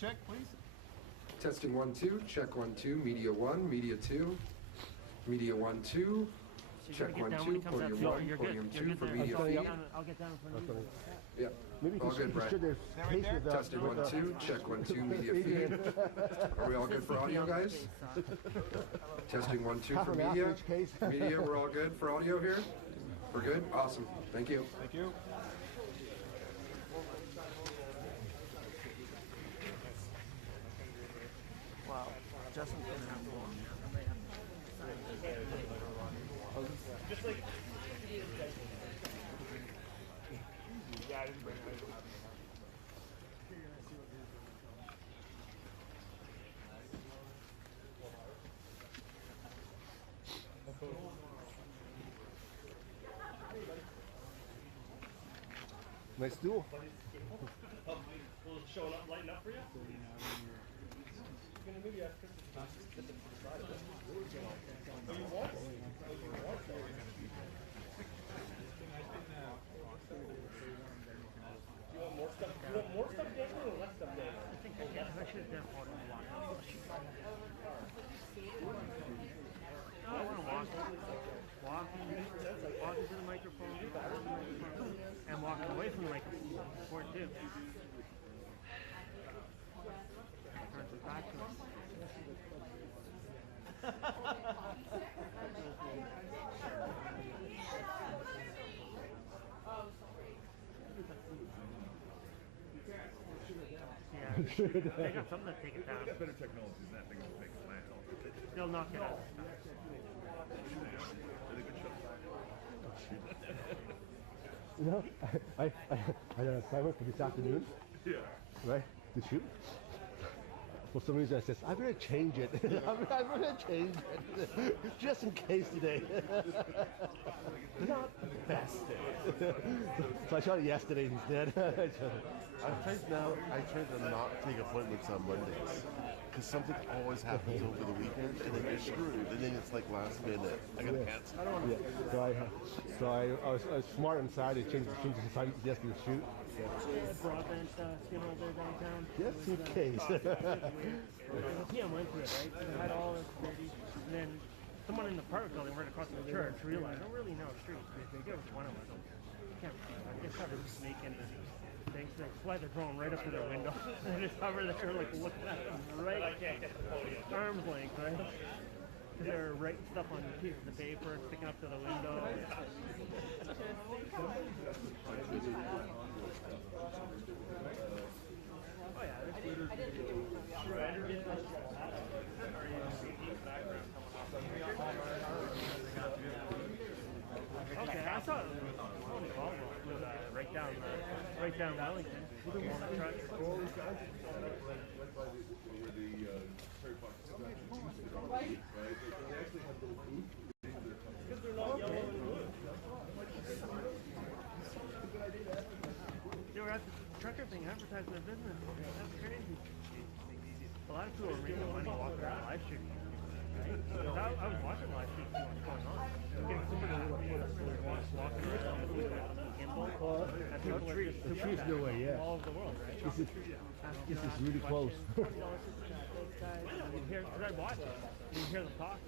check, please. Testing 1 2, check 1 2, media 1, media 2, media 1 2, check 1 2, podium 1, podium 2 for media feed. I'll get down in front of you. Yeah, Maybe all good, Brett. Testing 1 2, check 1 2, media feed. Are we all good for audio, guys? Testing 1 2 for media. Media, we're all good for audio here? We're good? Awesome. Thank you. Thank you. Wow, Justin's gonna have to walk. Just like. Yeah, I didn't bring it. Nice duel. Will it show up, lighten up for you? Maybe ask Chris to sit them to the side. Oh, you want? You want more stuff? You want more stuff, Daniel, or less stuff, Daniel? I think I should have done part of the walk. I want to walking to the microphone, and walking away from the microphone for it too. Turns it back to us. Yeah, they got something to take it down. Better technology than that. They can make flat. They'll knock it out. You know, I did an assignment for this afternoon. Yeah. Right? To shoot. For some reason I says, I'm gonna change it. I'm gonna change it. Just in case today. Not the best day. So I shot it yesterday instead. I try to not take appointments on Mondays because something always happens over the weekend and then you're screwed. And then it's like last minute. I gotta cancel. So I was smart inside. I changed the time yesterday to shoot. Broadband skin over there downtown. Just in case. The PM went through it, right? So they had all this security, and then someone in the apartment building right across from the church realized, I don't really know the street. There was one of us. Can't just have to sneak into things. They fly their drone right up to their window. And they just hover there, like looking at them right arm's length, right? They're writing stuff on pieces of paper and sticking up to the window. Oh yeah, okay, I saw it on Volvo with right down Wellington with the walnut truck. Because they're not yellow and blue. They were at the trucker thing advertising their business. That's crazy. A lot of people are making money walking around live streaming. Right? I was watching live streaming, see what's going on. Getting somebody walking around with a gimbal. And people are just trees no way, yeah. all over the world, right? This is really close. Those guys, you hear, because I watch it, you hear them talk.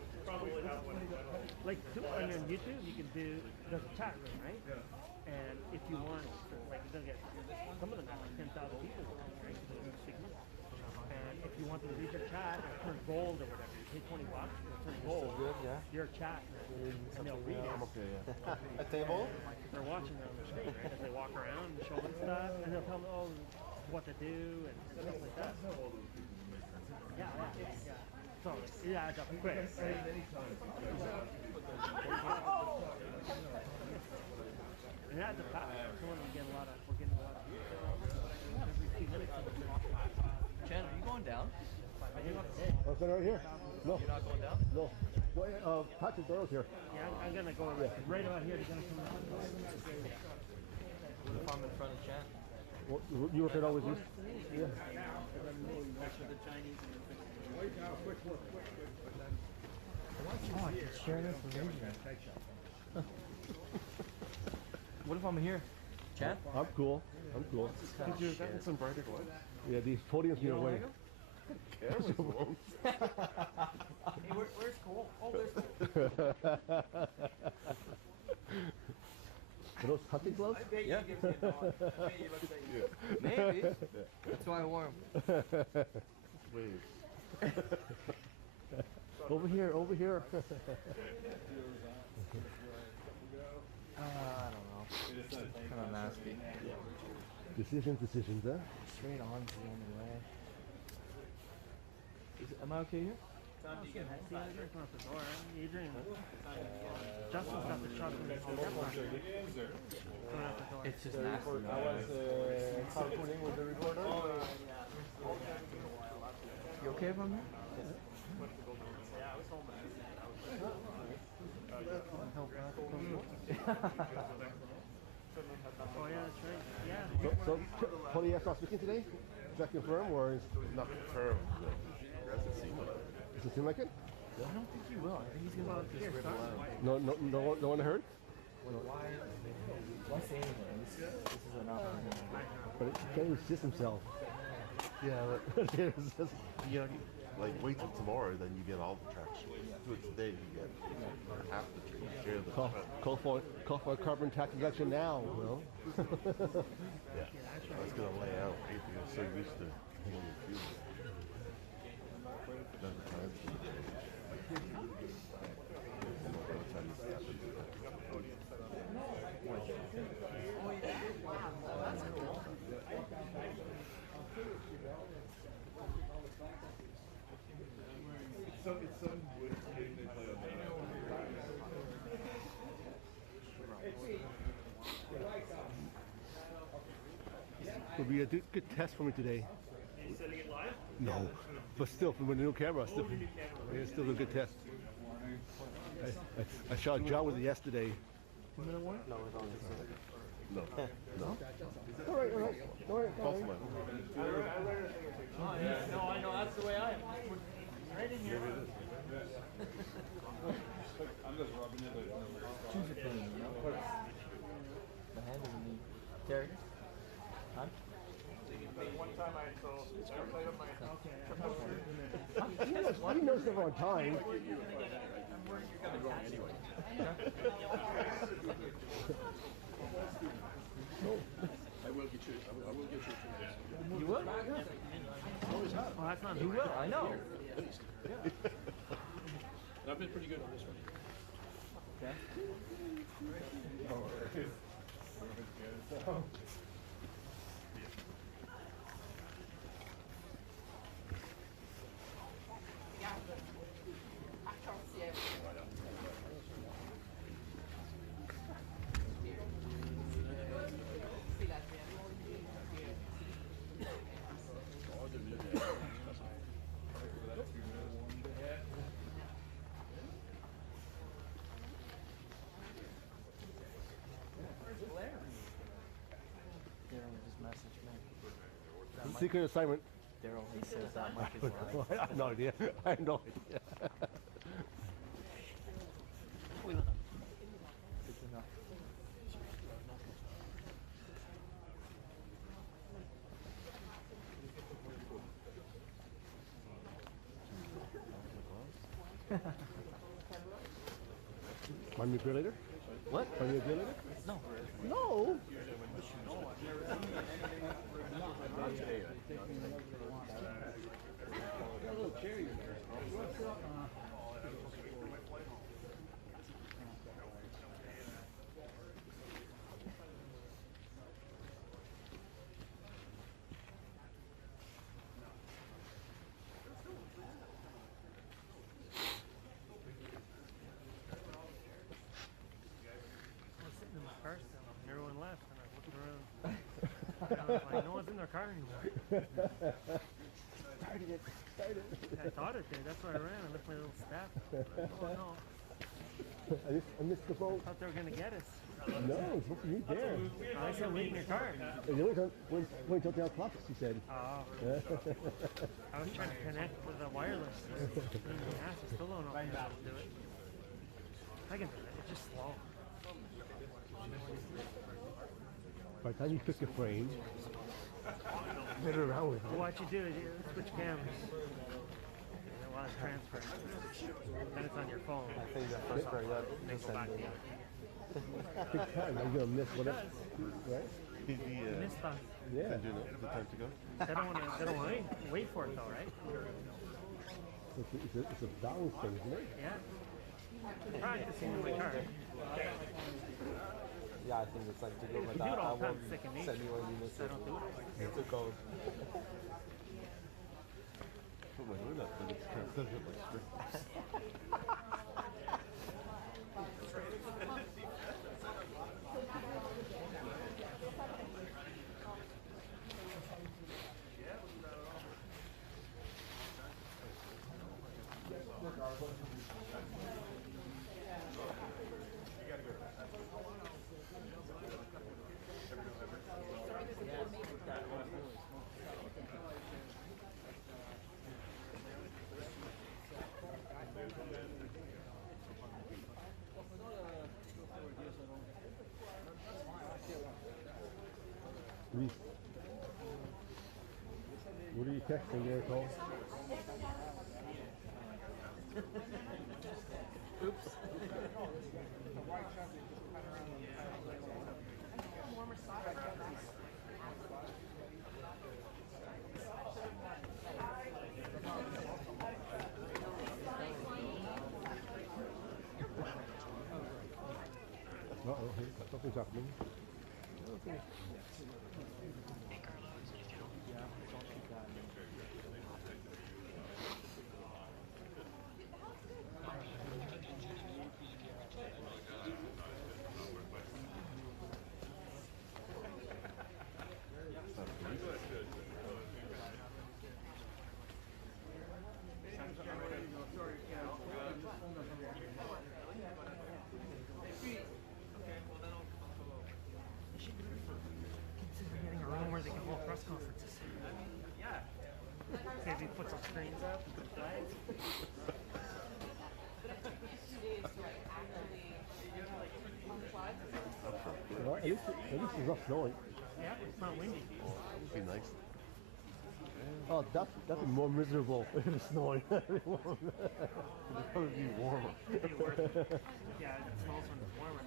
Like on YouTube, you can do there's a chat room, right? And if you want, like they'll get some of them have like 10,000 people, right? So they're speaking. And if you want them to read their chat, or turn gold or whatever, you pay $20, they'll turn gold. Good, yeah. Your chat, and they'll read it. I'm okay, yeah. A table? They're watching it on the screen, right? As they walk around and show them stuff, and they'll tell them, what to do and stuff like that. Yeah. So it adds up quick, right? And that's a fact. We're getting a lot of every 2 minutes. Chen, are you going down? I'll stand right here. No. You're not going down? No. Well, Patrick Doyle's here. Yeah, I'm gonna go right about here. They're gonna come out. What if I'm in front of Chen? Well, you work it out with you? Yeah. The Chinese and Oh, I can share information. What if I'm here? Chan? I'm cool. I'm cool. Did you have some brighter lights? Yeah, these podiums need away. Cameras won't. Hey, where's Cole? Oh, there's Cole. Are those hunting gloves? Yeah. Maybe. That's why I wore him. Wait. Over here, over here. I don't know. Kind of nasty. Decisions, huh? Straight on's the only way. Am I okay here? See, Adrian's not the door. Adrian. Justin's got the truck in his coming out the door. It's just nasty. Carpooling with the recorder. You okay if I'm here? Oh yeah, that's right. Yeah. So Tony not speaking today? Is that confirmed or is Not confirmed. does it seem like it? I don't think he will. I think he's gonna let this rip out. No one heard? Why say anything? This is enough. But he can't resist himself. Yeah, but It's just- yeah, like wait till tomorrow, then you get all the traction. Do it today, you get half the traction. Share the call for a carbon tax reduction now, you know? Yeah, that's gonna lay out. People are so used to paying your fuel. Then the time to change. And by the time this happens, It's some wood game they play on Would be a good test for me today. You setting it live? No, but still, from the new camera, still, it's still a good test. I shot John with it yesterday. no. All right. False alarm. Oh yeah, no, I know. That's the way I am. Right in here. I'm just rubbing it. Choose a clean, you know? The hand doesn't need. Terry? Huh? One time I played on my He knows never on time. I will get you. I will get you. You will? Oh, that's not You will, I know. I've been pretty good on this one. Okay. Daryl just messaged me. Secret assignment. Daryl, he says that mic is live. I have no idea. I have no idea. Good to know. Find me a beer later? What? Find me a beer later? No. No. I was sitting in my car still, and everyone left, and I was looking around. And I was like, no one's in their car anymore. Started it. I thought it did. That's why I ran. I left my little staff. Oh no! I missed the boat. I thought they were gonna get us. No, it's supposed to meet there. I said, wait in your car. And the only time when until the clock, she said. Oh. I was trying to connect with the wireless. I still don't know if I'm able to do it. I can do it. It's just slow. By the time you pick a frame, get around with it. What you do is you switch cameras. While it's transferring. Then it's on your phone. I think the first part that Then go back to you. Big time. Are you gonna miss what? Right? Did he Miss stuff. Yeah. send you the time to go? They don't want to wait for it though, right? It's a balance thing, isn't it? Yeah. Practicing in my car. yeah, I think it's like to go, but We do it I all the time, won't second send nature. you when you miss I it. don't do it. It's a code. Put my hood up, but it's kind of like strict. Luis, what are you texting there, Cole? Uh-oh, hey, something's happening. Consider getting a room where they can hold press conferences. Yeah. Maybe put some screens up, some flags. Well, at least it's not snowing. Yeah, it's not windy. That would be nice. Oh, that's more miserable if it's snowing. It'd probably be warmer. Maybe worse. Yeah, it snows when it's warmer.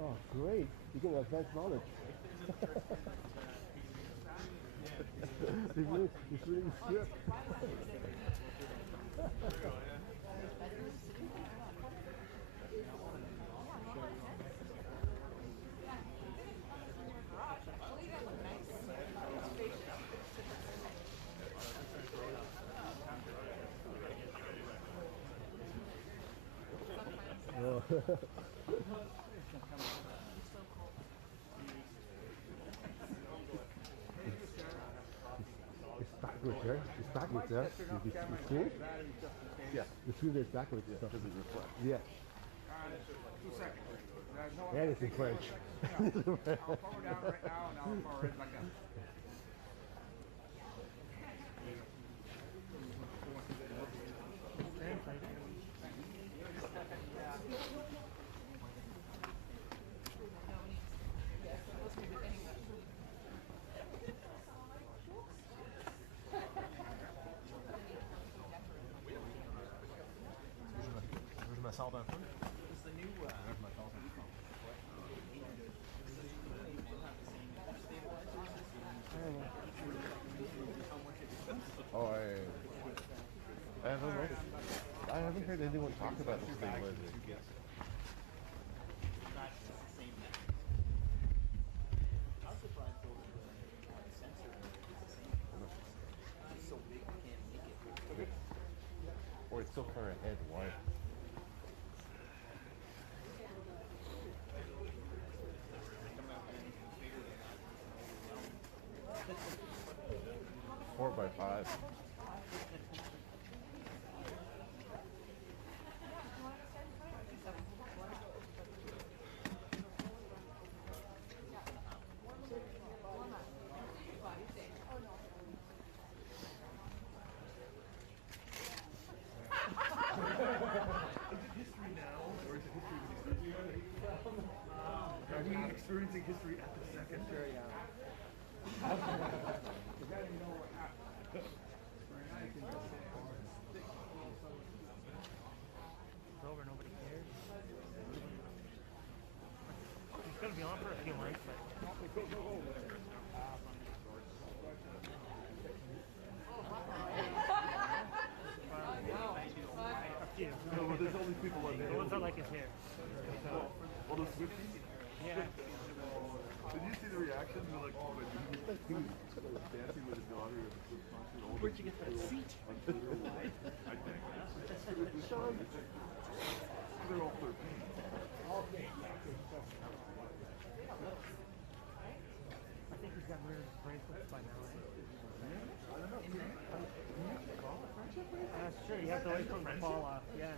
Oh, great. You're getting advanced knowledge. It's really stripped. It's backwards there. It's backwards there. You see it? Yeah, The screen is backwards. yeah, because it reflects. Yeah. 2 seconds. And it's in French. I'll power down right now and I'll power it back up. Je me sors d'un peu. Oh, I don't know. I haven't heard anyone talk about this thing lately. Or it's so far ahead, why? Four by five. experiencing history at the second. Sure, yeah. It's over, nobody cares. It's gonna be on for a few months, but a few. No, well, there's only people on The there. ones I like is here. All those Swifties. Yeah. Did you see the reaction? They're like, oh, my God. He was dancing with his daughter in the Swift concert. Where'd you get that seat? On Twitter. I think. Sean. They're all 13. I think he's gotten rid of his bracelets by now, right? That's true. You have to wait for them to fall off. Yeah.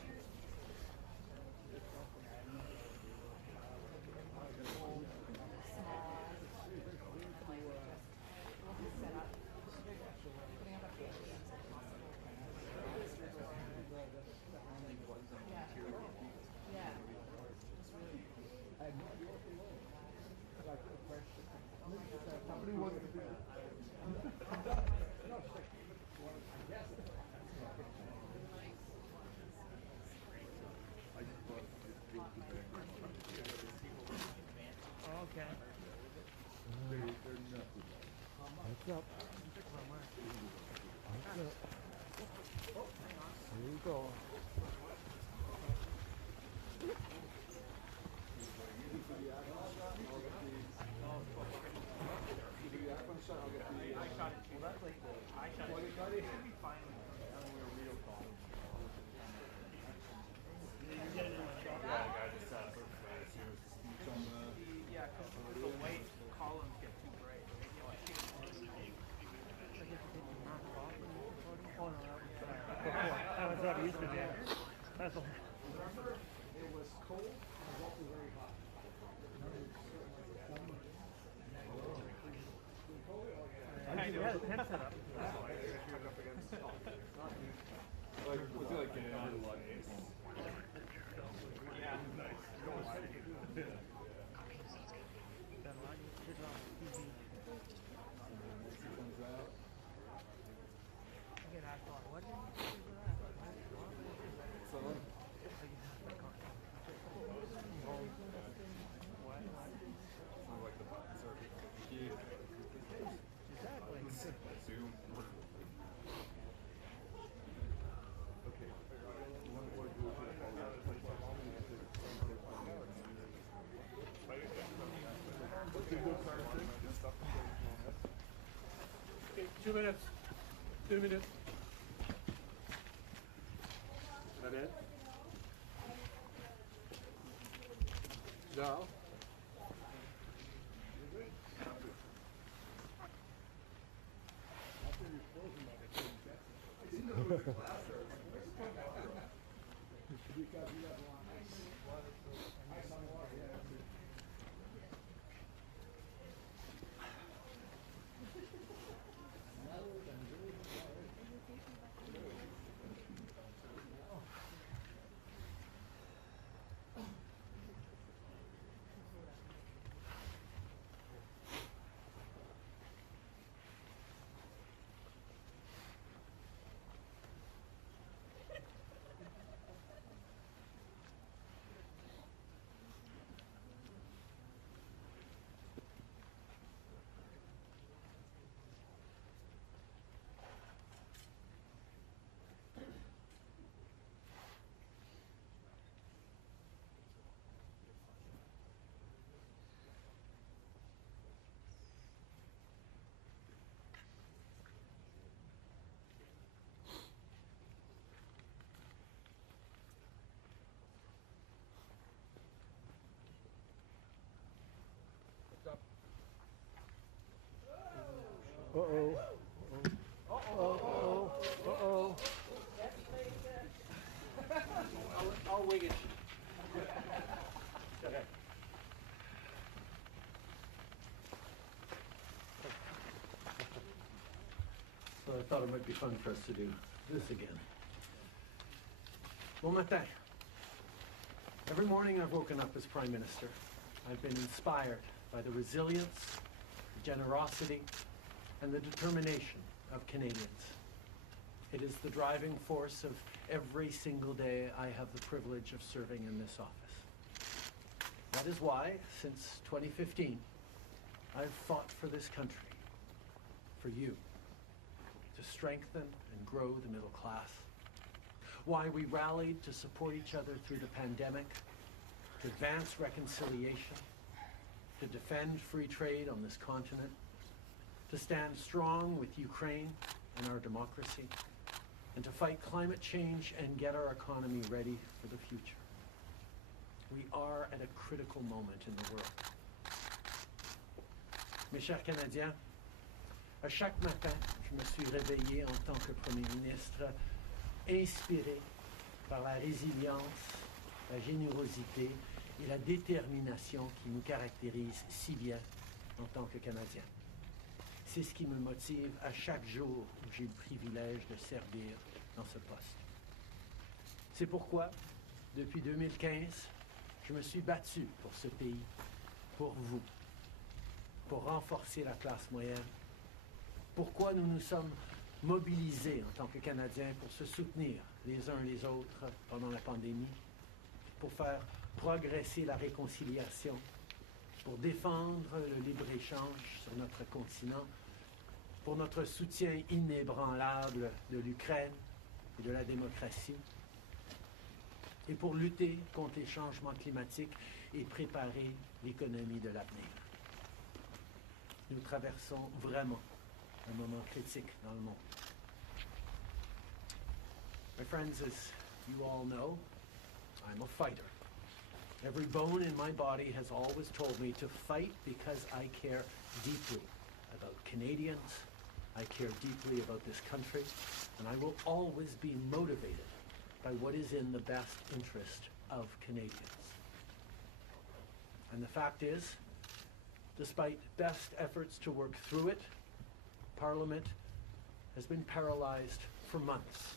Okay. What's up? What's up? Here we go. That used to be. That's a yeah, the tent set up. Okay, 2 minutes. 2 minutes. Is that it? No. Uh-oh. Uh-oh. Uh-oh. I'll wing it. So I thought it might be fun for us to do this again. Bon matin. Every morning I've woken up as Prime Minister. I've been inspired by the resilience, the generosity, and the determination of Canadians. It is the driving force of every single day I have the privilege of serving in this office. That is why, since 2015, I've fought for this country, for you, to strengthen and grow the middle class. Why we rallied to support each other through the pandemic, to advance reconciliation, to defend free trade on this continent, to stand strong with Ukraine and our democracy, and to fight climate change and get our economy ready for the future. We are at a critical moment in the world. Mes chers Canadiens, à chaque matin, je me suis réveillé en tant que Premier ministre, inspiré par la résilience, la générosité et la détermination qui nous caractérisent si bien en tant que Canadiens. C'est ce qui me motive à chaque jour où j'ai le privilège de servir dans ce poste. C'est pourquoi, depuis 2015, je me suis battu pour ce pays, pour vous, pour renforcer la classe moyenne. Pourquoi nous nous sommes mobilisés en tant que Canadiens pour se soutenir les uns les autres pendant la pandémie, pour faire progresser la réconciliation, pour défendre le libre-échange sur notre continent, pour notre soutien inébranlable de l'Ukraine et de la démocratie, et pour lutter contre les changements climatiques et préparer l'économie de l'avenir. Nous traversons vraiment un moment critique dans le monde. My friends, as you all know, I'm a fighter. Every bone in my body has always told me to fight because I care deeply about Canadians, I care deeply about this country, and I will always be motivated by what is in the best interest of Canadians. And the fact is, despite best efforts to work through it, Parliament has been paralyzed for months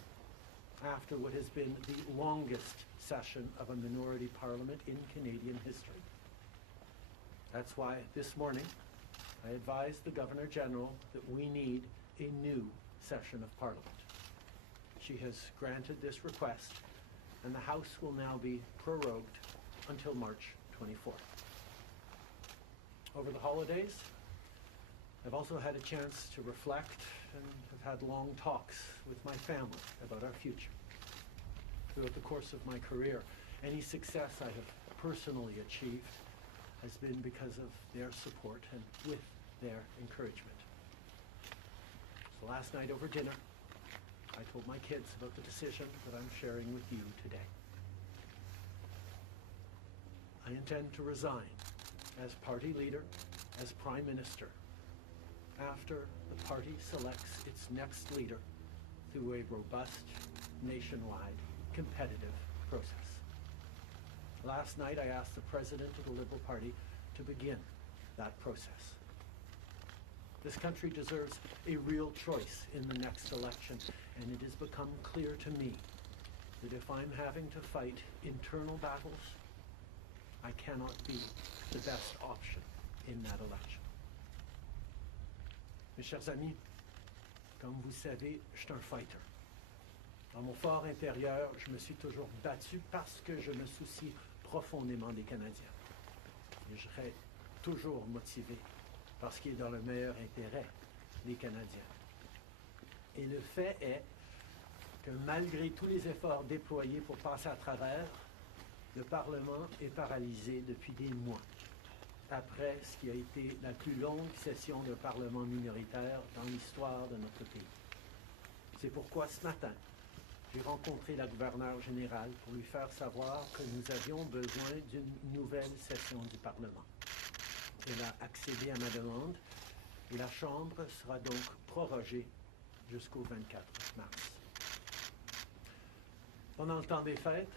after what has been the longest session of a minority parliament in Canadian history. That's why this morning I advised the Governor-General that we need a new session of Parliament. She has granted this request, and the House will now be prorogued until March 24th. Over the holidays, I've also had a chance to reflect and have had long talks with my family about our future. Throughout the course of my career, any success I have personally achieved has been because of their support and with their encouragement. So last night over dinner, I told my kids about the decision that I'm sharing with you today. I intend to resign as party leader, as Prime Minister, after the party selects its next leader through a robust, nationwide, competitive process. Last night I asked the President of the Liberal Party to begin that process. This country deserves a real choice in the next election, and it has become clear to me that if I'm having to fight internal battles, I cannot be the best option in that election. Mes chers amis, comme vous savez, je suis un fighter. Dans mon fort intérieur, je me suis toujours battu parce que je me soucie profondément des Canadiens. Et je serai toujours motivé parce qu'il est dans le meilleur intérêt des Canadiens. Et le fait est que malgré tous les efforts déployés pour passer à travers, le Parlement est paralysé depuis des mois, après ce qui a été la plus longue session de Parlement minoritaire dans l'histoire de notre pays. C'est pourquoi ce matin, j'ai rencontré la gouverneure générale pour lui faire savoir que nous avions besoin d'une nouvelle session du Parlement. Elle a accédé à ma demande et la Chambre sera donc prorogée jusqu'au 24 mars. Pendant le temps des fêtes,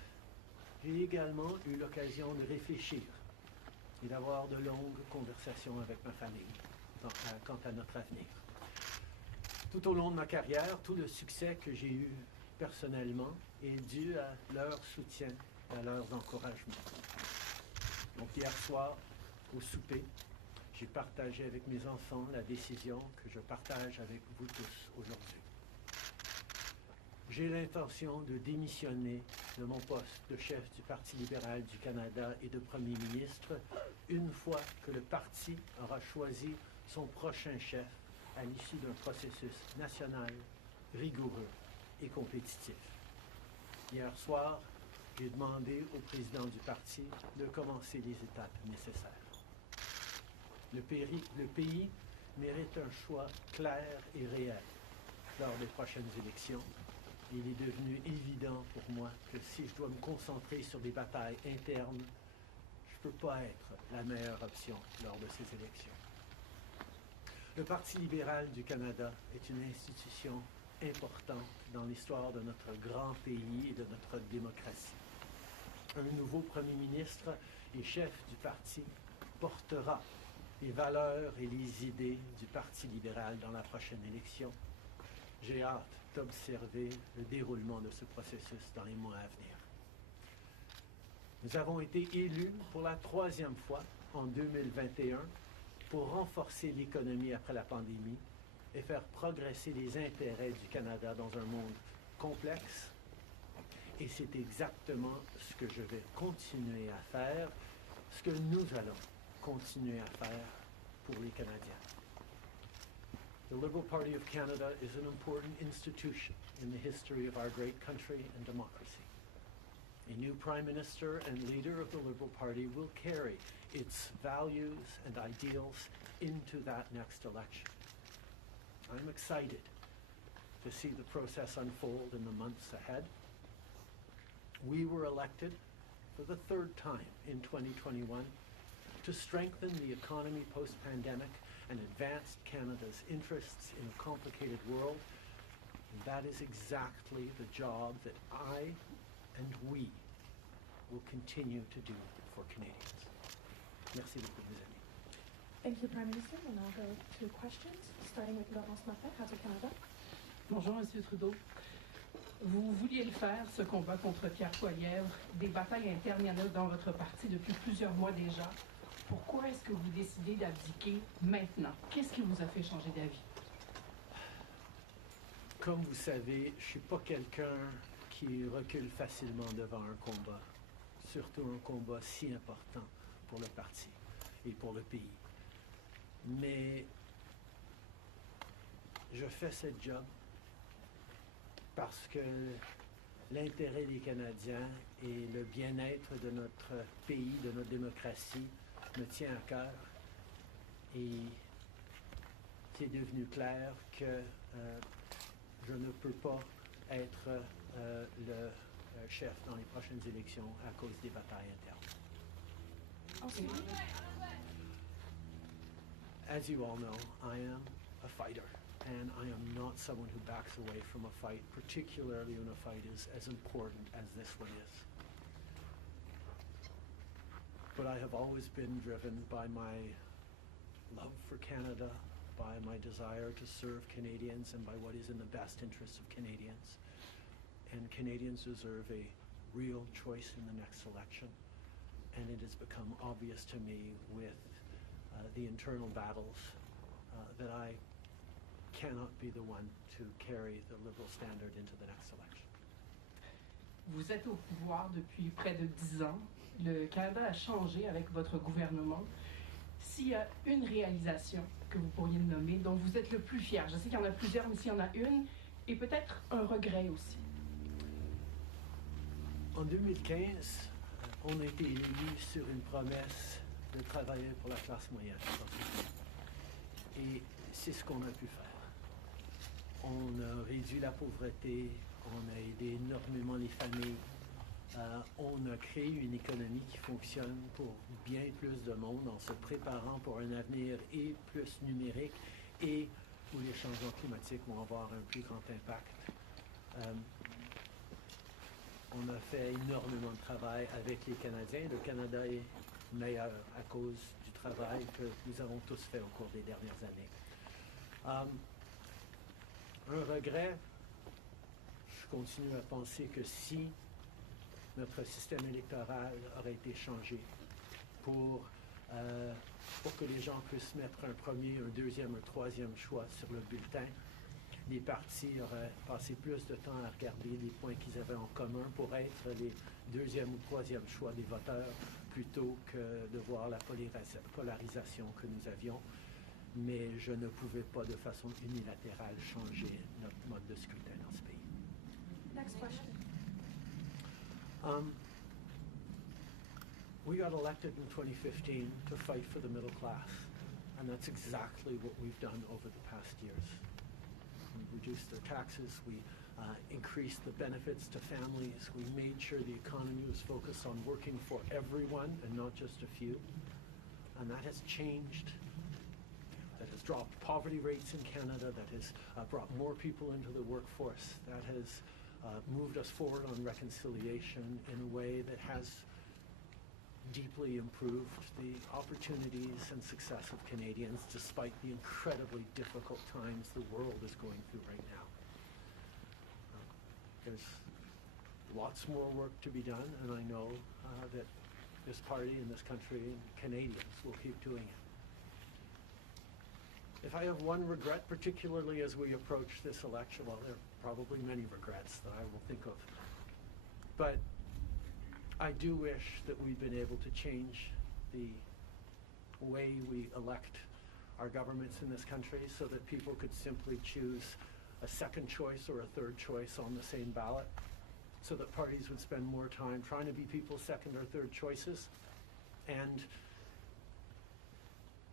j'ai également eu l'occasion de réfléchir et d'avoir de longues conversations avec ma famille quant à notre avenir. Tout au long de ma carrière, tout le succès que j'ai eu personnellement est dû à leur soutien et à leurs encouragements. Donc hier soir, au souper, j'ai partagé avec mes enfants la décision que je partage avec vous tous aujourd'hui. J'ai l'intention de démissionner de mon poste de chef du Parti libéral du Canada et de Premier ministre une fois que le parti aura choisi son prochain chef à l'issue d'un processus national, rigoureux et compétitif. Hier soir, j'ai demandé au président du parti de commencer les étapes nécessaires. Le pays mérite un choix clair et réel lors des prochaines élections. Il est devenu évident pour moi que si je dois me concentrer sur des batailles internes, je ne peux pas être la meilleure option lors de ces élections. Le Parti libéral du Canada est une institution importante dans l'histoire de notre grand pays et de notre démocratie. Un nouveau premier ministre et chef du parti portera les valeurs et les idées du Parti libéral dans la prochaine élection. J'ai hâte d'observer le déroulement de ce processus dans les mois à venir. Nous avons été élus pour la 3e fois en 2021 pour renforcer l'économie après la pandémie et faire progresser les intérêts du Canada dans un monde complexe. Et c'est exactement ce que je vais continuer à faire, ce que nous allons continuer à faire pour les Canadiens. The Liberal Party of Canada is an important institution in the history of our great country and democracy. A new Prime Minister and leader of the Liberal Party will carry its values and ideals into that next election. I'm excited to see the process unfold in the months ahead. We were elected for the 3rd time in 2021 to strengthen the economy post-pandemic and advance Canada's interests in a complicated world. And that is exactly the job that I and we will continue to do for Canadians. Merci beaucoup, mes amis. Thank you, Prime Minister. We'll now go to questions, starting with Laurence Martin, House of Canada. Bonjour, Monsieur Trudeau. Vous vouliez le faire, ce combat contre Pierre Poilievre. Des batailles internes, il y en a dans votre parti depuis plusieurs mois déjà. Pourquoi est-ce que vous décidez d'abdiquer maintenant? Qu'est-ce qui vous a fait changer d'avis? Comme vous savez, je ne suis pas quelqu'un qui recule facilement devant un combat, surtout un combat si important pour le parti et pour le pays. Mais je fais ce job parce que l'intérêt des Canadiens et le bien-être de notre pays, de notre démocratie, me tient à cœur. Et c'est devenu clair que je ne peux pas être le chef dans les prochaines élections à cause des batailles internes. As you all know, I am a fighter, and I am not someone who backs away from a fight, particularly when a fight is as important as this one is. But I have always been driven by my love for Canada, by my desire to serve Canadians, and by what is in the best interests of Canadians. And Canadians deserve a real choice in the next election. And it has become obvious to me with the internal battles that I cannot be the one to carry the Liberal standard into the next election. Vous êtes au pouvoir depuis près de 10 ans. Le Canada a changé avec votre gouvernement. S'il y a une réalisation que vous pourriez nommer, dont vous êtes le plus fier, je sais qu'il y en a plusieurs, mais s'il y en a une, et peut-être un regret aussi. En 2015, on a été élu sur une promesse de travailler pour la classe moyenne. Et c'est ce qu'on a pu faire. On a réduit la pauvreté, on a aidé énormément les familles. On a créé une économie qui fonctionne pour bien plus de monde en se préparant pour un avenir et plus numérique et où les changements climatiques vont avoir un plus grand impact. On a fait énormément de travail avec les Canadiens. Le Canada est meilleur à cause du travail que nous avons tous fait au cours des dernières années. Un regret, je continue à penser que si notre système électoral aurait été changé pour pour que les gens puissent mettre un premier, un deuxième, un troisième choix sur le bulletin. Les partis auraient passé plus de temps à regarder les points qu'ils avaient en commun pour être les deuxième ou troisième choix des voteurs plutôt que de voir la polarisation que nous avions. Mais je ne pouvais pas de façon unilatérale changer notre mode de scrutin dans ce pays. Next question. We got elected in 2015 to fight for the middle class, and that's exactly what we've done over the past years. We reduced their taxes, we increased the benefits to families, we made sure the economy was focused on working for everyone and not just a few, and that has changed. That has dropped poverty rates in Canada, that has brought more people into the workforce, that has moved us forward on reconciliation in a way that has deeply improved the opportunities and success of Canadians despite the incredibly difficult times the world is going through right now. There's lots more work to be done, and I know that this party and this country and Canadians will keep doing it. If I have one regret, particularly as we approach this election, well, there are probably many regrets that I will think of, but I do wish that we'd been able to change the way we elect our governments in this country so that people could simply choose a second choice or a third choice on the same ballot, so that parties would spend more time trying to be people's second or third choices, and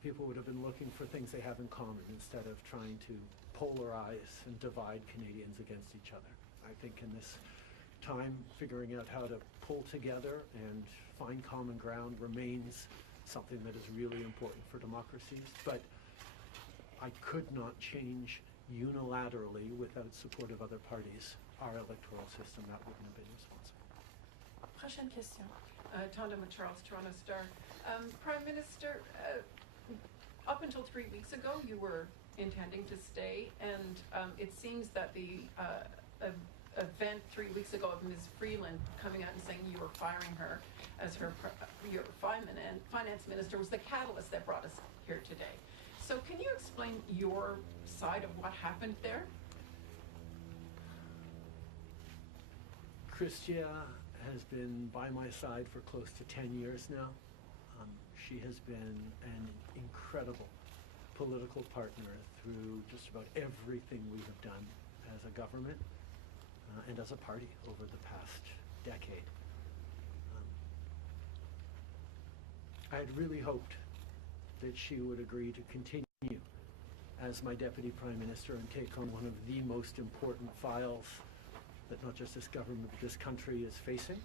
people would have been looking for things they have in common instead of trying to polarize and divide Canadians against each other. I think in this time, figuring out how to pull together and find common ground remains something that is really important for democracies, but I could not change unilaterally without support of other parties our electoral system. That wouldn't have been responsible. Prochaine question. Tanda with Charles, Toronto Star. Prime Minister, up until 3 weeks ago, you were intending to stay, and it seems that the event 3 weeks ago of Ms. Freeland coming out and saying you were firing her as your finance minister was the catalyst that brought us here today. So can you explain your side of what happened there? Chrystia has been by my side for close to 10 years now. She has been an incredible political partner through just about everything we have done as a government and as a party over the past decade. I had really hoped that she would agree to continue as my Deputy Prime Minister and take on one of the most important files that not just this government but this country is facing,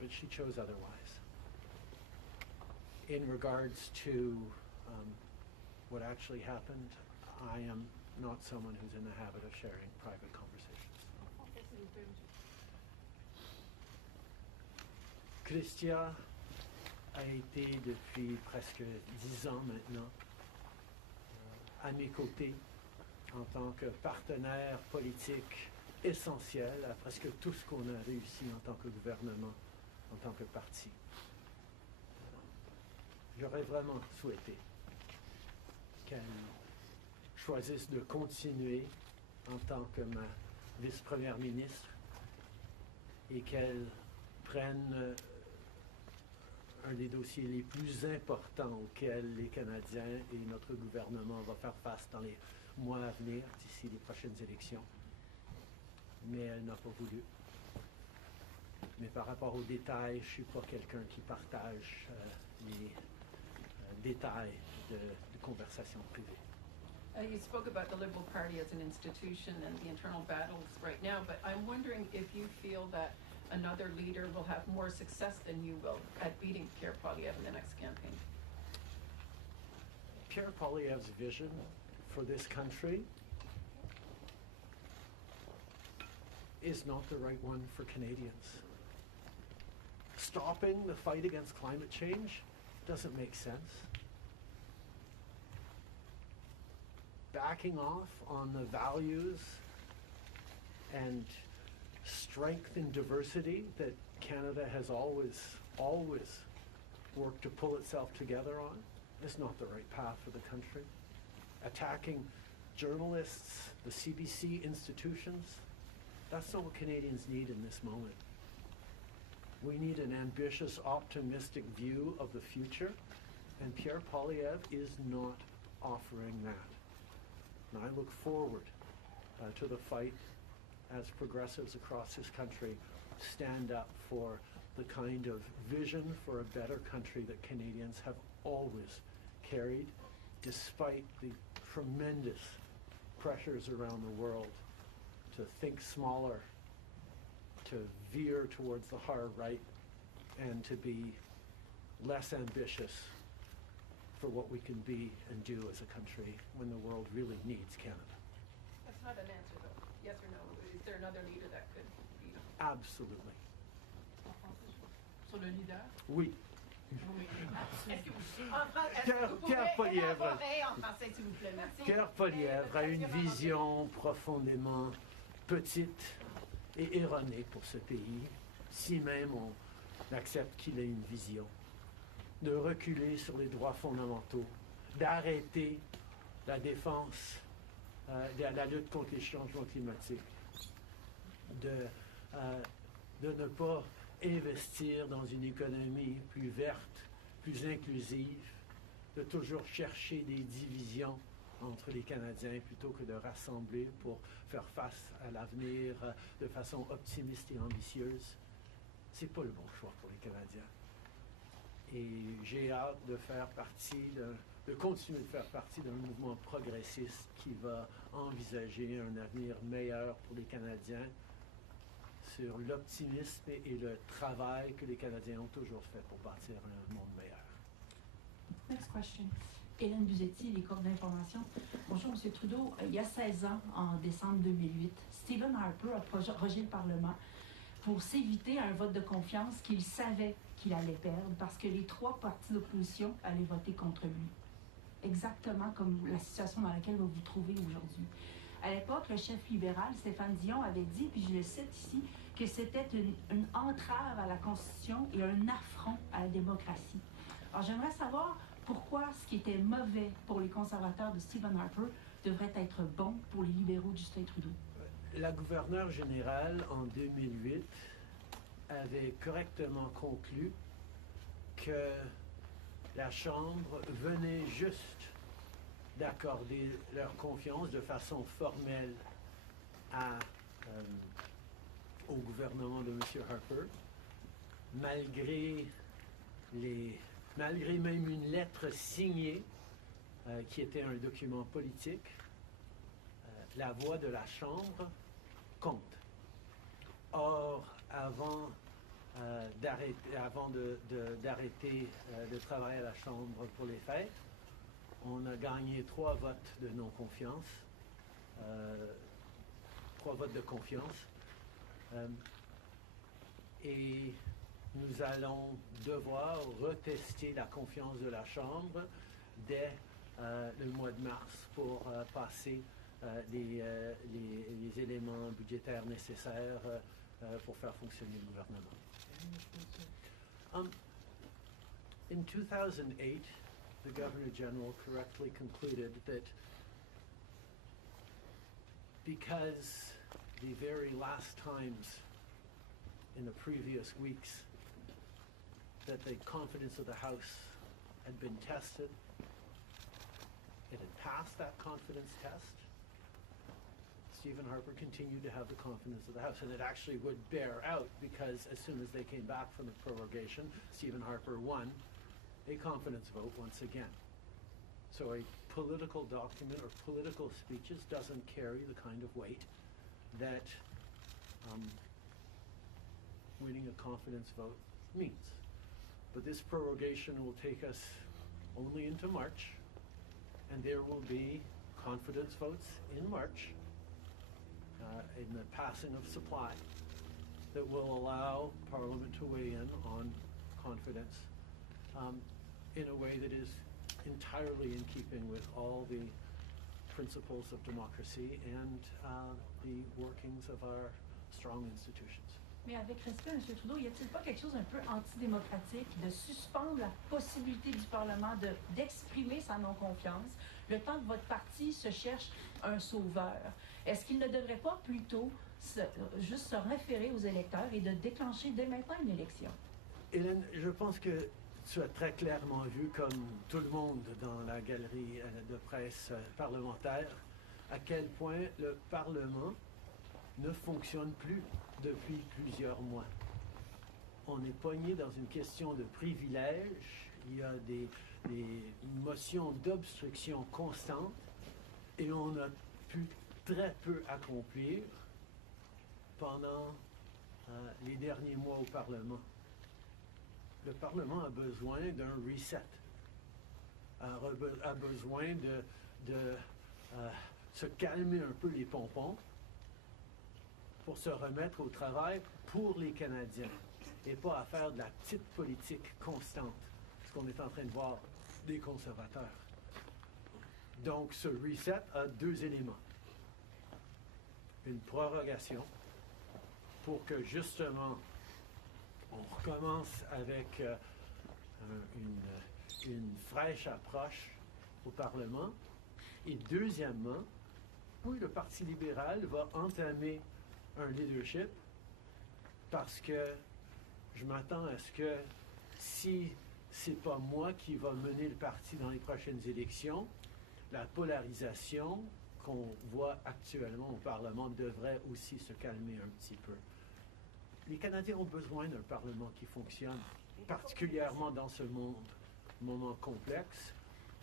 but she chose otherwise. In regards to what actually happened, I am not someone who's in the habit of sharing private conversations. Chrystia a été depuis presque 10 ans maintenant à mes côtés en tant que partenaire politique essentiel à presque tout ce qu'on a réussi en tant que gouvernement, en tant que parti. J'aurais vraiment souhaité qu'elle choisisse de continuer en tant que ma vice-première ministre et qu'elle prenne un des dossiers les plus importants auxquels les Canadiens et notre gouvernement vont faire face dans les mois à venir, d'ici les prochaines élections. Mais elle n'a pas voulu. Mais par rapport aux détails, je ne suis pas quelqu'un qui partage les détails de conversations privées. You spoke about the Liberal Party as an institution and the internal battles right now, but I'm wondering if you feel that another leader will have more success than you will at beating Pierre Poilievre in the next campaign. Pierre Poilievre's vision for this country is not the right one for Canadians. Stopping the fight against climate change doesn't make sense. Backing off on the values and strength and diversity that Canada has always work to pull itself together on is not the right path for the country. Attacking journalists, the CBC institutions, that's not what Canadians need in this moment. We need an ambitious, optimistic view of the future, and Pierre Poilievre is not offering that. And I look forward to the fight as progressives across this country stand up for the kind of vision for a better country that Canadians have always carried, despite the tremendous pressures around the world to think smaller, to veer towards the hard right, and to be less ambitious for what we can be and do as a country when the world really needs Canada. That's not an answer, though. Yes or no? Is there another leader that could be? Absolutely. Sur le leader? Oui. Est-ce que vous Pierre pouvez Poilievre. élaborer en français, s'il vous plaît? Merci. Pierre Poilievre a une vision profondément petite et erronée pour ce pays, si même on accepte qu'il ait une vision, de reculer sur les droits fondamentaux, d'arrêter la défense, la lutte contre les changements climatiques, de ne pas investir dans une économie plus verte, plus inclusive, de toujours chercher des divisions entre les Canadiens plutôt que de rassembler pour faire face à l'avenir de façon optimiste et ambitieuse. C'est pas le bon choix pour les Canadiens. Et j'ai hâte de faire partie, de continuer de faire partie d'un mouvement progressiste qui va envisager un avenir meilleur pour les Canadiens sur l'optimisme et le travail que les Canadiens ont toujours fait pour bâtir un monde meilleur. Next question. Hélène Buzetti, les corps d'information. Bonjour, M. Trudeau. Il y a 16 ans, en décembre 2008, Stephen Harper a prorogé le Parlement pour s'éviter un vote de confiance qu'il savait qu'il allait perdre parce que les 3 partis d'opposition allaient voter contre lui. Exactement comme la situation dans laquelle vous vous trouvez aujourd'hui. À l'époque, le chef libéral, Stéphane Dion, avait dit, puis je le cite ici, que c'était une entrave à la Constitution et un affront à la démocratie. Alors, j'aimerais savoir pourquoi ce qui était mauvais pour les conservateurs de Stephen Harper devrait être bon pour les libéraux de Justin Trudeau. La gouverneure générale, en 2008, avait correctement conclu que la Chambre venait juste d'accorder leur confiance de façon formelle au gouvernement de M. Harper, malgré même une lettre signée qui était un document politique. La voix de la Chambre compte. Or, avant d'arrêter de travailler à la Chambre pour les fêtes, on a gagné 3 votes de non-confiance, 3 votes de confiance, et nous allons devoir retester la confiance de la Chambre dès le mois de mars pour passer les éléments budgétaires nécessaires pour faire fonctionner le gouvernement. In 2008, the Governor General correctly concluded that because the very last times in the previous weeks that the confidence of the House had been tested, it had passed that confidence test. Stephen Harper continued to have the confidence of the House, and it actually would bear out because as soon as they came back from the prorogation, Stephen Harper won a confidence vote once again. So a political document or political speeches doesn't carry the kind of weight that winning a confidence vote means. But this prorogation will take us only into March, and there will be confidence votes in March in the passing of supply that will allow Parliament to weigh in on confidence in a way that is entirely in keeping with all the principles of democracy and the workings of our strong institutions. Mais avec respect, M. Trudeau, y a-t-il pas quelque chose un peu antidémocratique de suspendre la possibilité du Parlement d'exprimer sa non-confiance le temps que votre parti se cherche un sauveur? Est-ce qu'il ne devrait pas plutôt juste se référer aux électeurs et de déclencher dès maintenant une élection? Hélène, je pense que tu as très clairement vu, comme tout le monde dans la galerie de presse parlementaire, à quel point le Parlement ne fonctionne plus depuis plusieurs mois. On est pogné dans une question de privilège, il y a des motions d'obstruction constantes et on a pu très peu accomplir pendant les derniers mois au Parlement. Le Parlement a besoin d'un reset, a besoin de se calmer un peu les pompons pour se remettre au travail pour les Canadiens et pas à faire de la petite politique constante, ce qu'on est en train de voir des conservateurs. Donc ce reset a deux éléments. Une prorogation pour que justement on recommence avec une fraîche approche au Parlement. Et deuxièmement, oui, le Parti libéral va entamer un leadership parce que je m'attends à ce que si c'est pas moi qui va mener le parti dans les prochaines élections, la polarisation qu'on voit actuellement au Parlement devrait aussi se calmer un petit peu. Les Canadiens ont besoin d'un Parlement qui fonctionne, particulièrement dans ce moment complexe,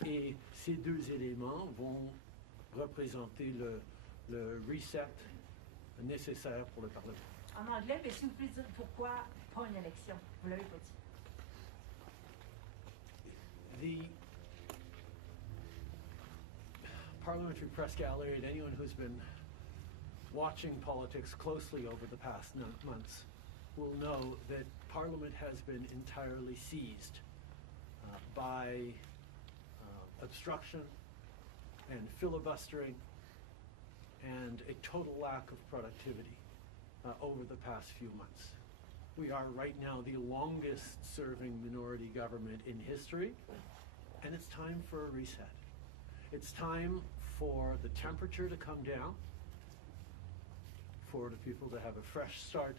et ces deux éléments vont représenter le reset nécessaire pour le Parlement. En anglais, mais si vous pouvez dire pourquoi pas une élection? Vous l'avez pas dit. The Parliamentary Press Gallery and anyone who's been watching politics closely over the past months will know that Parliament has been entirely seized by obstruction and filibustering and a total lack of productivity over the past few months. We are right now the longest serving minority government in history, and it's time for a reset. It's time for the temperature to come down, for the people to have a fresh start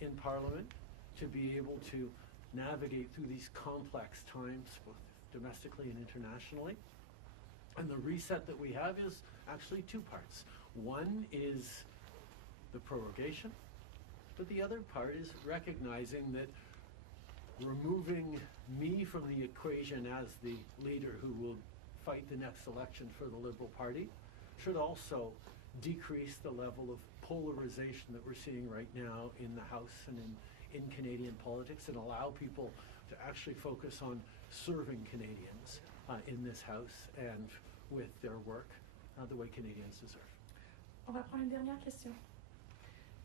in Parliament, to be able to navigate through these complex times, both domestically and internationally. And the reset that we have is actually two parts. One is the prorogation, but the other part is recognizing that removing me from the equation as the leader who will fight the next election for the Liberal Party should also decrease the level of polarization that we're seeing right now in the House and in Canadian politics, and allow people to actually focus on serving Canadians in this House and with their work the way Canadians deserve. On va prendre une dernière question.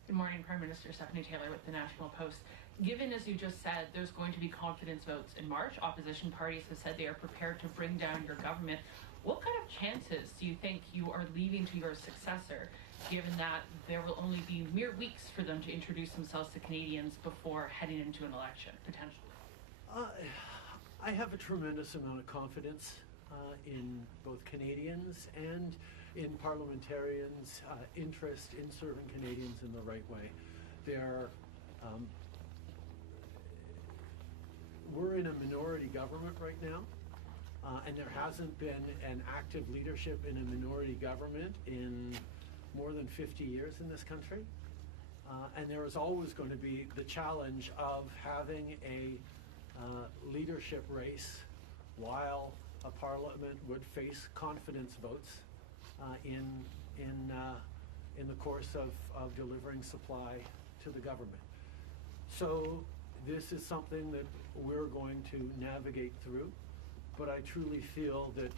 Good morning, Prime Minister. Stephanie Taylor with the National Post. Given, as you just said, there's going to be confidence votes in March, opposition parties have said they are prepared to bring down your government. What kind of chances do you think you are leaving to your successor, given that there will only be mere weeks for them to introduce themselves to Canadians before heading into an election, potentially? I have a tremendous amount of confidence in both Canadians and in parliamentarians' interest in serving Canadians in the right way. We're in a minority government right now, and there hasn't been an active leadership in a minority government in more than 50 years in this country. And there is always going to be the challenge of having a leadership race while a parliament would face confidence votes in the course of delivering supply to the government. So this is something that we're going to navigate through, but I truly feel that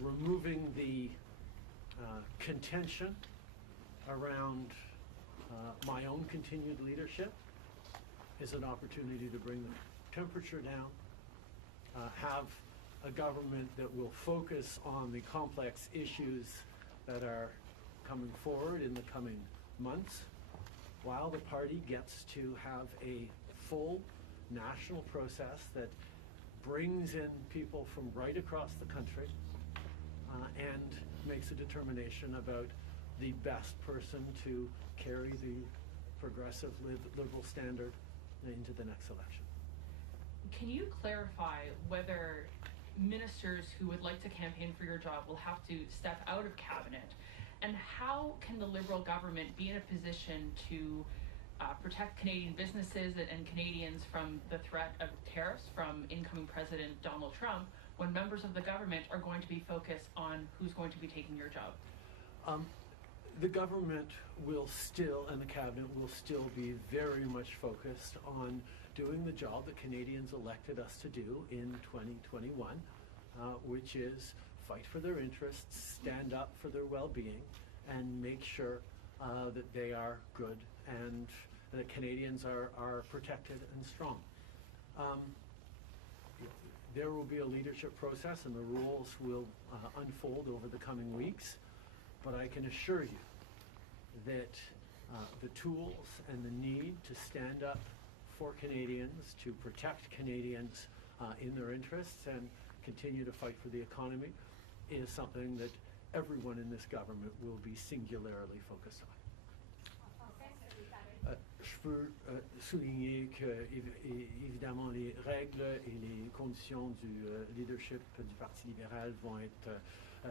removing the contention around my own continued leadership is an opportunity to bring the temperature down, have a government that will focus on the complex issues that are coming forward in the coming months, while the party gets to have a full national process that brings in people from right across the country and makes a determination about the best person to carry the progressive liberal standard into the next election. Can you clarify whether ministers who would like to campaign for your job will have to step out of cabinet? And how can the Liberal government be in a position to protect Canadian businesses and Canadians from the threat of tariffs from incoming President Donald Trump when members of the government are going to be focused on who's going to be taking your job? The government will still, and the cabinet will still be very much focused on doing the job that Canadians elected us to do in 2021, which is fight for their interests, stand up for their well-being, and make sure that they are good and that Canadians are protected and strong. There will be a leadership process and the rules will unfold over the coming weeks, but I can assure you that the tools and the need to stand up for Canadians, to protect Canadians in their interests and continue to fight for the economy is something that everyone in this government will be singularly focused on. Je peux souligner que, évidemment, les règles et les conditions du leadership du Parti libéral vont être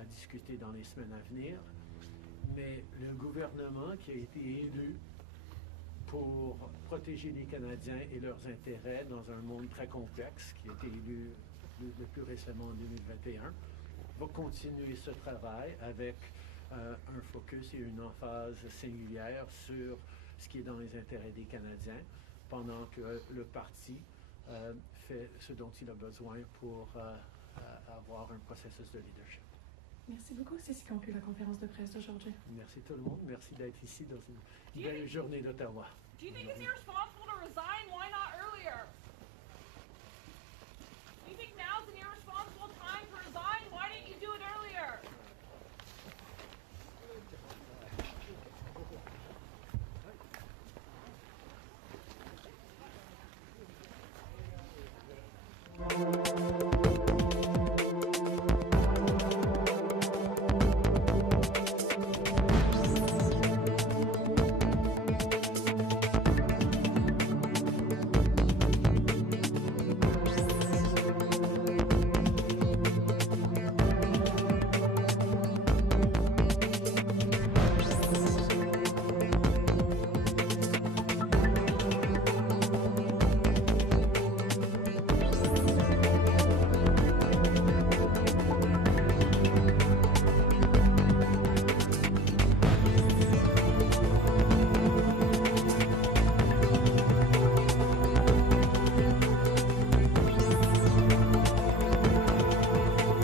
discutées dans les semaines à venir, mais le gouvernement qui a été élu pour protéger les Canadiens et leurs intérêts dans un monde très complexe, qui a été élu le plus récemment en 2021, va continuer ce travail avec un focus et une emphase singulière sur ce qui est dans les intérêts des Canadiens, pendant que le parti fait ce dont il a besoin pour avoir un processus de leadership. Merci beaucoup. C'est ce qui conclut la conférence de presse d'aujourd'hui. Merci tout le monde. Merci d'être ici dans une belle journée d'Ottawa. Do you think it's irresponsible to resign? Why not earlier? Do you think now's an irresponsible time to resign? Why didn't you do it earlier?